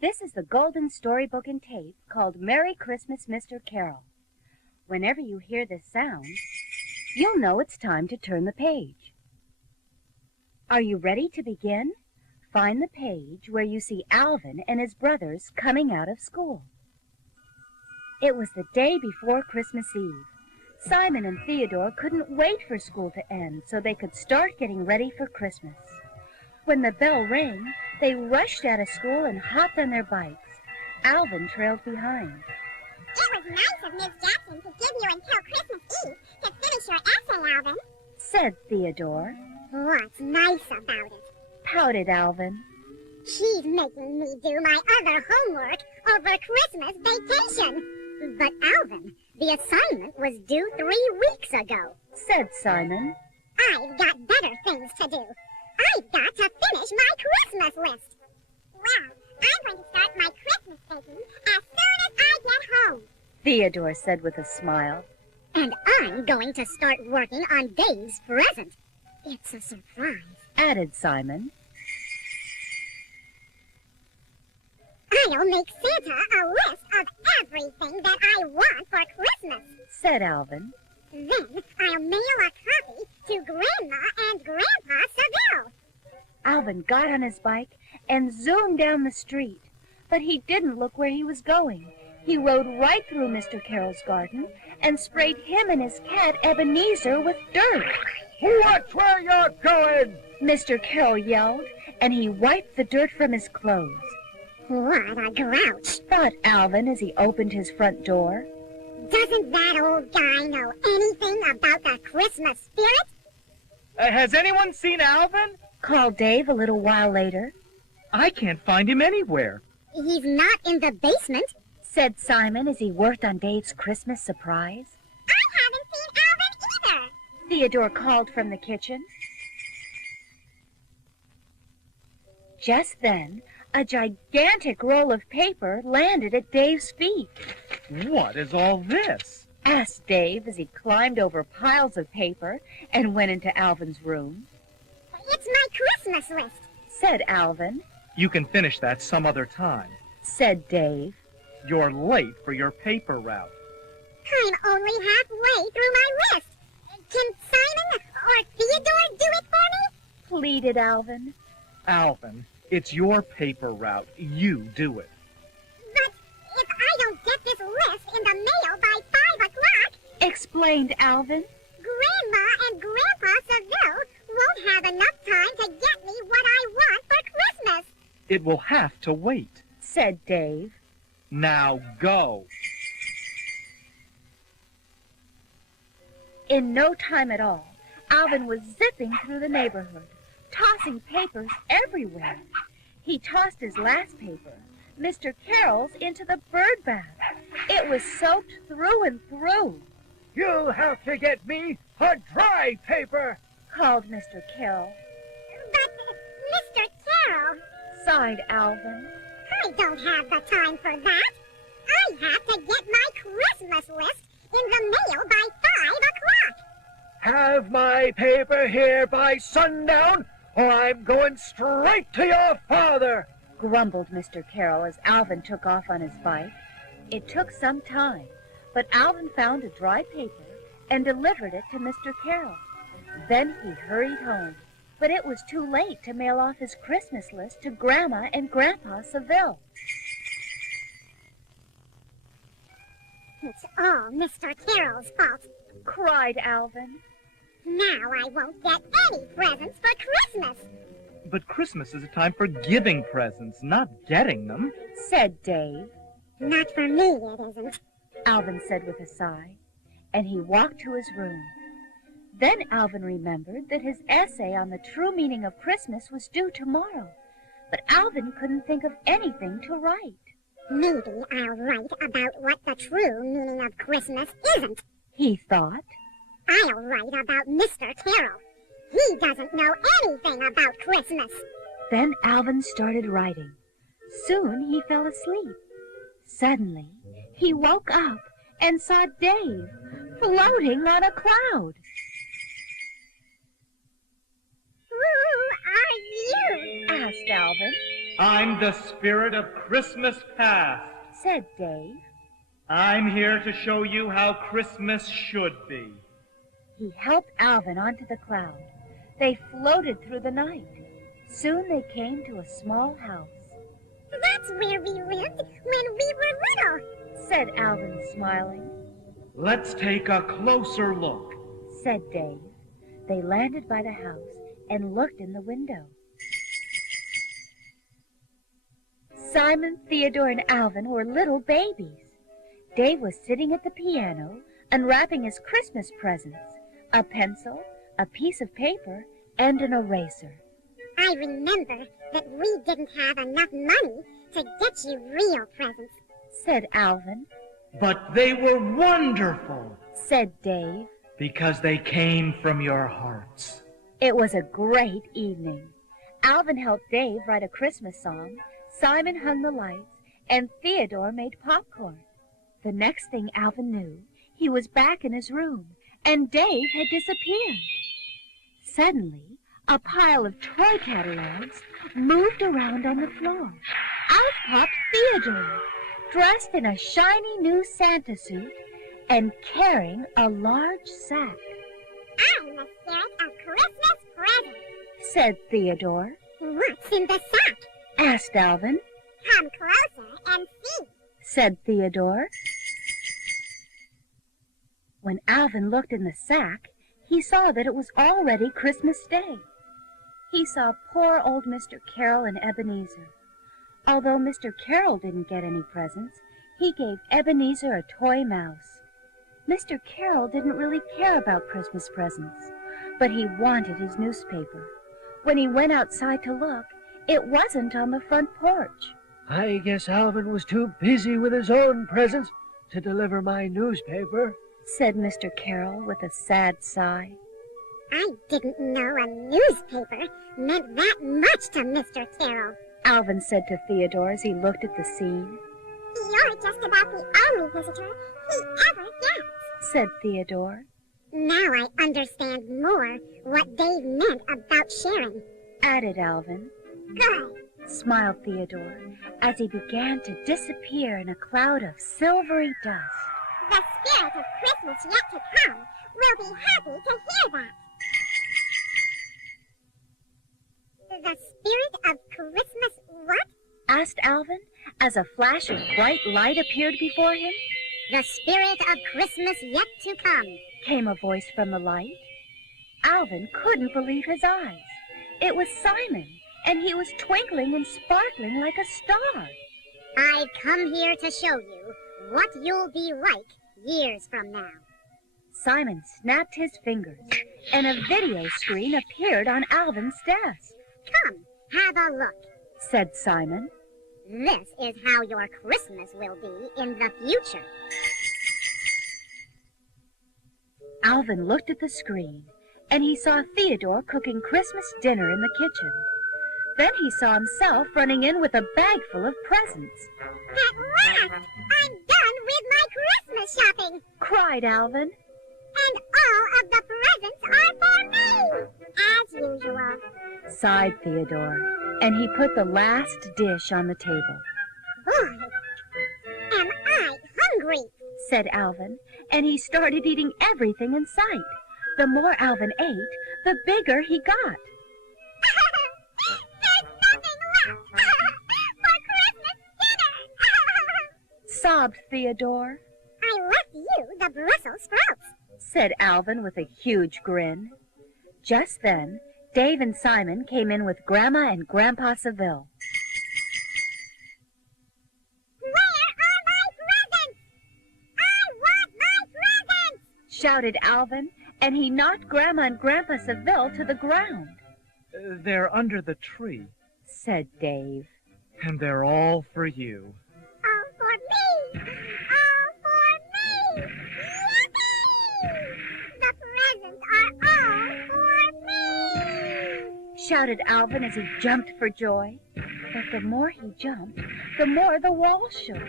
This is the golden storybook and tape called Merry Christmas, Mr. Carroll. Whenever you hear this sound, you'll know it's time to turn the page. Are you ready to begin? Find the page where you see Alvin and his brothers coming out of school. It was the day before Christmas Eve. Simon and Theodore couldn't wait for school to end so they could start getting ready for Christmas. When the bell rang, they rushed out of school and hopped on their bikes. Alvin trailed behind. It was nice of Miss Jackson to give you until Christmas Eve to finish your essay, Alvin, said Theodore. What's nice about it? Pouted Alvin. She's making me do my other homework over Christmas vacation. But Alvin, the assignment was due 3 weeks ago, said Simon. I've got better things to do. I've got to finish my Christmas list. Well, I'm going to start my Christmas baking as soon as I get home, Theodore said with a smile. And I'm going to start working on Dave's present. It's a surprise, added Simon. I'll make Santa a list of everything that I want for Christmas, said Alvin. Then I'll mail a copy to Grandma and Grandpa Seville. Alvin got on his bike and zoomed down the street, but he didn't look where he was going. He rode right through Mr. Carroll's garden and sprayed him and his cat Ebenezer with dirt. Watch where you're going! Mr. Carroll yelled, and he wiped the dirt from his clothes. What a grouch, thought Alvin as he opened his front door. Doesn't that old guy know anything about the Christmas spirit? Has anyone seen Alvin? Called Dave a little while later. I can't find him anywhere. He's not in the basement, said Simon as he worked on Dave's Christmas surprise. I haven't seen Alvin either, Theodore called from the kitchen. Just then, a gigantic roll of paper landed at Dave's feet. What is all this? Asked Dave as he climbed over piles of paper and went into Alvin's room. It's my Christmas list, said Alvin. You can finish that some other time, said Dave. You're late for your paper route. I'm only halfway through my list. Can Simon or Theodore do it for me? Pleaded Alvin. Alvin, it's your paper route. You do it. But if I don't get this list in the mail by 5 o'clock, explained Alvin, Grandma and Grandpa Seville won't have enough time to get me what I want for Christmas. It will have to wait, said Dave. Now go. In no time at all, Alvin was zipping through the neighborhood, tossing papers everywhere. He tossed his last paper, Mr. Carroll's, into the bird bath. It was soaked through and through. You'll have to get me a dry paper, called Mr. Carroll. But, Mr. Carroll, sighed Alvin, I don't have the time for that. I have to get my Christmas list in the mail by 5 o'clock. Have my paper here by sundown, or I'm going straight to your father, grumbled Mr. Carroll as Alvin took off on his bike. It took some time, but Alvin found a dry paper and delivered it to Mr. Carroll. Then he hurried home, but it was too late to mail off his Christmas list to Grandma and Grandpa Seville. It's all Mr. Carroll's fault, cried Alvin. Now I won't get any presents for Christmas. But Christmas is a time for giving presents, not getting them, said Dave. Not for me, it isn't, Alvin said with a sigh, and he walked to his room. Then Alvin remembered that his essay on the true meaning of Christmas was due tomorrow, but Alvin couldn't think of anything to write. Maybe I'll write about what the true meaning of Christmas isn't, he thought. I'll write about Mr. Carroll. He doesn't know anything about Christmas. Then Alvin started writing. Soon he fell asleep. Suddenly, he woke up and saw Dave floating on a cloud. Who are you? asked Alvin. I'm the spirit of Christmas past, said Dave. I'm here to show you how Christmas should be. He helped Alvin onto the cloud. They floated through the night. Soon they came to a small house. That's where we lived when we were little, said Alvin, smiling. Let's take a closer look, said Dave. They landed by the house and looked in the window. Simon, Theodore, and Alvin were little babies. Dave was sitting at the piano, unwrapping his Christmas presents, a pencil, a piece of paper, and an eraser. I remember that we didn't have enough money to get you real presents, said Alvin. But they were wonderful, said Dave. because they came from your hearts. It was a great evening. Alvin helped Dave write a Christmas song, Simon hung the lights, and Theodore made popcorn. The next thing Alvin knew, he was back in his room, and Dave had disappeared. Suddenly, a pile of toy catalogs moved around on the floor. Out popped Theodore, dressed in a shiny new Santa suit and carrying a large sack. I'm the spirit of Christmas presents, Said Theodore. What's in the sack? Asked Alvin. Come closer and see, Said Theodore. When Alvin looked in the sack, he saw that it was already Christmas Day. He saw poor old Mr. Carroll and Ebenezer. Although Mr. Carroll didn't get any presents, he gave Ebenezer a toy mouse. Mr. Carroll didn't really care about Christmas presents, but he wanted his newspaper. When he went outside to look, it wasn't on the front porch. I guess Alvin was too busy with his own presents to deliver my newspaper, Said Mr. Carroll with a sad sigh. I didn't know a newspaper meant that much to Mr. Carroll. Alvin said to Theodore as he looked at the scene. You're just about the only visitor he ever gets. Said Theodore. Now I understand more what Dave meant about sharing. Added Alvin. Good. Smiled Theodore as he began to disappear in a cloud of silvery dust. The spirit of Christmas yet to come will be happy to hear that. The spirit of Christmas what? Asked Alvin as a flash of bright light appeared before him. The spirit of Christmas yet to come. Came a voice from the light. Alvin couldn't believe his eyes. It was Simon, and he was twinkling and sparkling like a star. I've come here to show you what you'll be like years from now. Simon snapped his fingers, and a video screen appeared on Alvin's desk. Come, have a look. Said Simon. This is how your Christmas will be in the future. Alvin looked at the screen, and he saw Theodore cooking Christmas dinner in the kitchen. Then he saw himself running in with a bag full of presents. At last, I'm done with my Christmas shopping. Cried Alvin. And all of the presents are for me, as usual. Sighed Theodore, and he put the last dish on the table. Boy, am I hungry. Said Alvin, and he started eating everything in sight. The more Alvin ate, the bigger he got. There's nothing left for Christmas dinner. Sobbed Theodore. I left you the Brussels sprouts. Said Alvin with a huge grin. Just then, Dave and Simon came in with Grandma and Grandpa Seville. Where are my presents? I want my presents! Shouted Alvin, and he knocked Grandma and Grandpa Seville to the ground. They're under the tree, Said Dave. and they're all for you. All for me! All for me! Yippee! The presents are all for me! Shouted Alvin as he jumped for joy. But the more he jumped, the more the wall shook.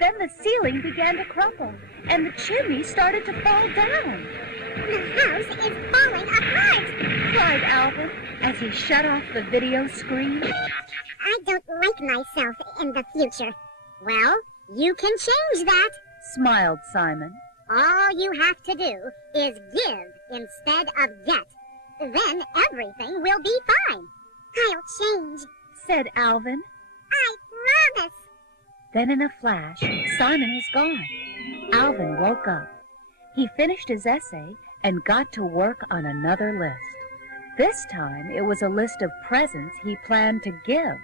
Then the ceiling began to crumble, and the chimney started to fall down. The house is falling apart! Cried Alvin as he shut off the video screen. I don't like myself in the future. Well, you can change that. Smiled Simon. All you have to do is give instead of get. Then everything will be fine. I'll change, Said Alvin. I promise. Then in a flash, Simon was gone. Alvin woke up. He finished his essay and got to work on another list. This time it was a list of presents he planned to give.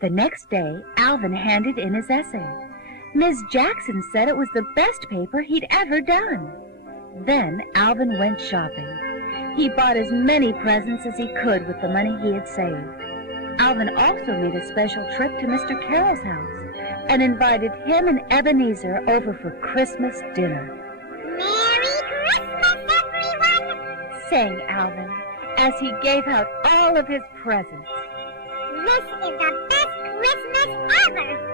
The next day, Alvin handed in his essay. Ms. Jackson said it was the best paper he'd ever done. Then Alvin went shopping. He bought as many presents as he could with the money he had saved. Alvin also made a special trip to Mr. Carroll's house and invited him and Ebenezer over for Christmas dinner. Merry Christmas, everyone! Sang Alvin as he gave out all of his presents. This is the best Christmas ever!